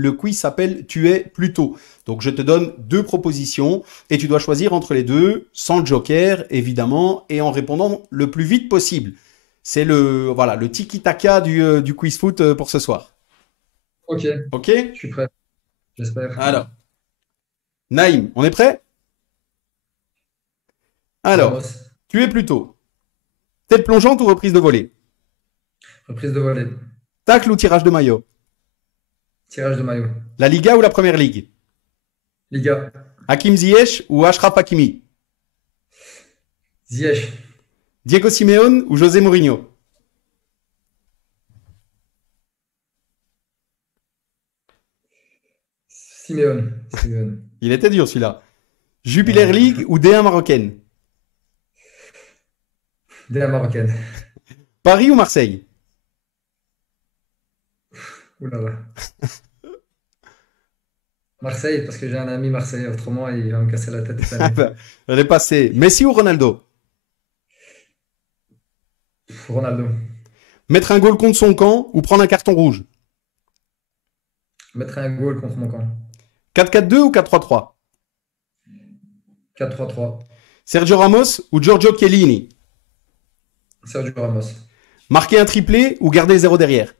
le quiz s'appelle Tu es plus tôt. Donc, je te donne deux propositions et tu dois choisir entre les deux, sans le joker, évidemment, et en répondant le plus vite possible. C'est voilà, le tiki-taka du quiz foot pour ce soir. Ok, OK? je suis prêt, j'espère. Alors, Naïm, on est prêt? Alors, Vamos, tu es plus tôt. Tête plongeante ou reprise de volée? reprise de volée, Tacle ou tirage de maillot? tirage de maillot. La Liga ou la Première Ligue? Liga, Hakim Ziyech ou Achraf Hakimi? Ziyech, Diego Simeone ou José Mourinho? Simeone, Simeone. Il était dur celui-là. Jupiler Ouais. League ou D1 marocaine? De la marocaine. Paris ou Marseille? Ouh là là. Marseille, parce que j'ai un ami marseillais, autrement il va me casser la tête toute l'année. Elle est passée. Messi ou Ronaldo? Ronaldo, Mettre un goal contre son camp ou prendre un carton rouge? mettre un goal contre mon camp. 4-4-2 ou 4-3-3? 4-3-3. Sergio Ramos ou Giorgio Chiellini? Sergio Ramos. Marquer un triplé ou garder 0 derrière?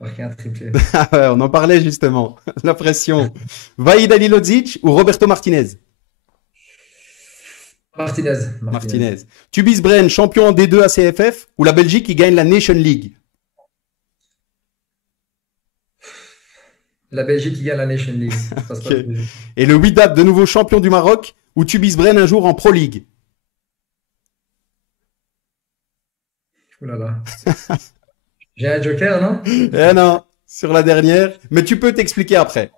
Marqué un triplé. Ah ouais, on en parlait justement. La pression. Vaïd Alilodzic ou Roberto Martinez? Martinez, Martinez. Martinez. Tubis Bren, champion en D2 à CFF ou la Belgique qui gagne la Nation League? La Belgique qui gagne la Nation League. Ça se passe pas Ok. tous les jours. Et le Wydad, de nouveau champion du Maroc ou Tubis Bren un jour en Pro League? Ouh là là. J'ai un joker, non? Eh non, sur la dernière. Mais tu peux t'expliquer après.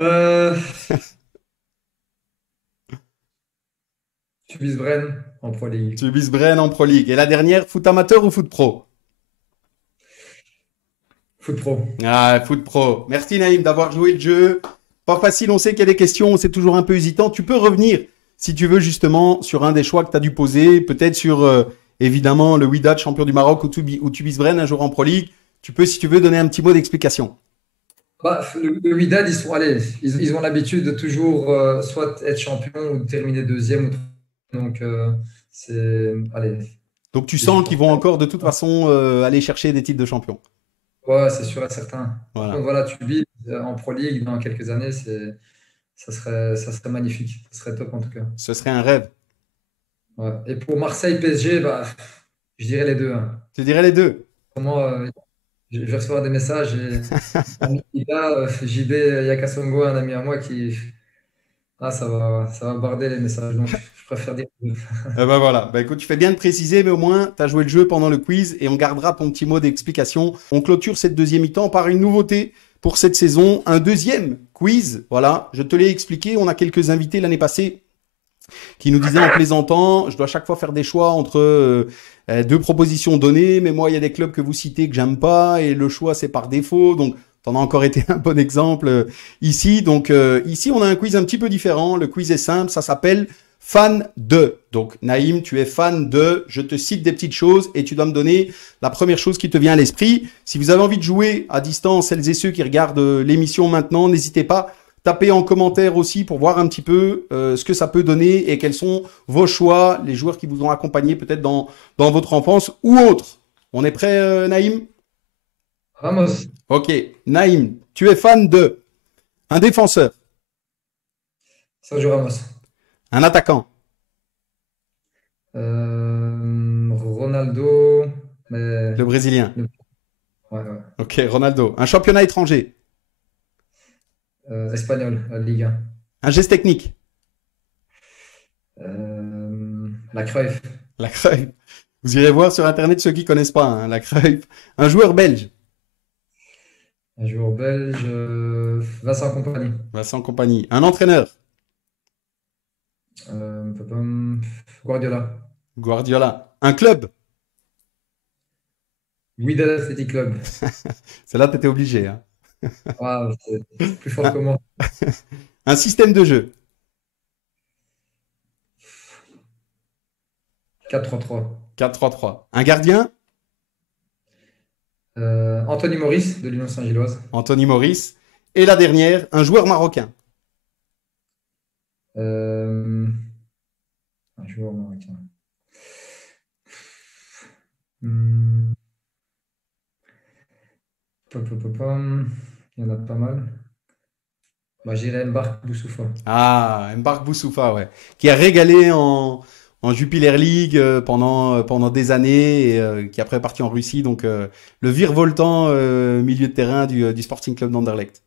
Euh, tu vises Bren en Pro League. Tubis Bren en Pro League. Et la dernière, foot amateur ou foot pro? Foot Pro. Ah, foot pro. Merci Naïm d'avoir joué le jeu. Pas facile, on sait qu'il y a des questions, c'est toujours un peu hésitant. Tu peux revenir, si tu veux, justement, sur un des choix que tu as dû poser. Peut-être sur, évidemment, le Wydad, champion du Maroc, ou Tubis Bren, un jour en Pro League. Tu peux, si tu veux, donner un petit mot d'explication. Bah, le Wydad, ils sont allés. Ils ont l'habitude de toujours soit être champion ou de terminer deuxième. Donc, c'est. Allez, Donc tu les sens qu'ils vont supporters. encore, de toute façon, aller chercher des titres de champion. Ouais, c'est sûr et certain. Par contre, Voilà. voilà, tu vis en Pro League dans quelques années, ça serait magnifique. Ça serait top en tout cas. Ce serait un rêve. Ouais. Et pour Marseille PSG, bah, je dirais les deux, hein. Tu dirais les deux. Vraiment, je vais recevoir des messages et là, JB Yakasongo, un ami à moi qui. Ah, ça va barder les messages, donc je préfère dire les deux. Eh ben voilà. Ben écoute, tu fais bien de préciser, mais au moins, tu as joué le jeu pendant le quiz et on gardera ton petit mot d'explication. On clôture cette deuxième mi-temps par une nouveauté pour cette saison, un deuxième quiz. Voilà, je te l'ai expliqué. On a quelques invités l'année passée qui nous disaient en plaisantant, je dois chaque fois faire des choix entre deux propositions données, mais moi, il y a des clubs que vous citez que j'aime pas et le choix, c'est par défaut. Donc, t'en as encore été un bon exemple ici. Donc, ici, on a un quiz un petit peu différent. Le quiz est simple, ça s'appelle fan de. Donc, Naïm, tu es fan de. Je te cite des petites choses et tu dois me donner la première chose qui te vient à l'esprit. Si vous avez envie de jouer à distance, celles et ceux qui regardent l'émission maintenant, n'hésitez pas. Tapez en commentaire aussi pour voir un petit peu ce que ça peut donner et quels sont vos choix, les joueurs qui vous ont accompagné peut-être dans votre enfance ou autre. On est prêt, Naïm? Ramos, Ok. Naïm, tu es fan de un défenseur, Sergio Ramos, un attaquant, Ronaldo, mais. le Brésilien. Ouais, ouais. Ok, Ronaldo. Un championnat étranger, Espagnol, la Ligue 1. un geste technique, La Cruyff, la Cruyff. Vous irez voir sur Internet ceux qui connaissent pas hein, la Cruyff. Un joueur belge, un joueur belge, Vincent Kompany, Vincent Compagnie. Un entraîneur, Guardiola, Guardiola. Un club, Wydad Athletic Club. celle-là t'étais obligé. Hein. Ah, c'est plus fort que Un, moi. un système de jeu. 4-3-3. 4-3-3. Un gardien? Anthony Maurice de l'Union Saint-Gilloise. Anthony Maurice. Et la dernière, un joueur marocain. Euh, un joueur marocain. Hmm, Il y en a pas mal. Bah, j'irais Mbark Boussoufa. Ah, Mbark Boussoufa, ouais. Qui a régalé en Jupiler League pendant des années et qui après est parti en Russie. Donc, le virevoltant milieu de terrain du Sporting Club d'Anderlecht.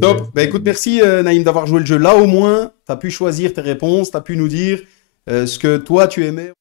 Top. Exact. Bah, écoute, merci Naïm d'avoir joué le jeu. Là, au moins, tu as pu choisir tes réponses, tu as pu nous dire ce que toi, tu aimais.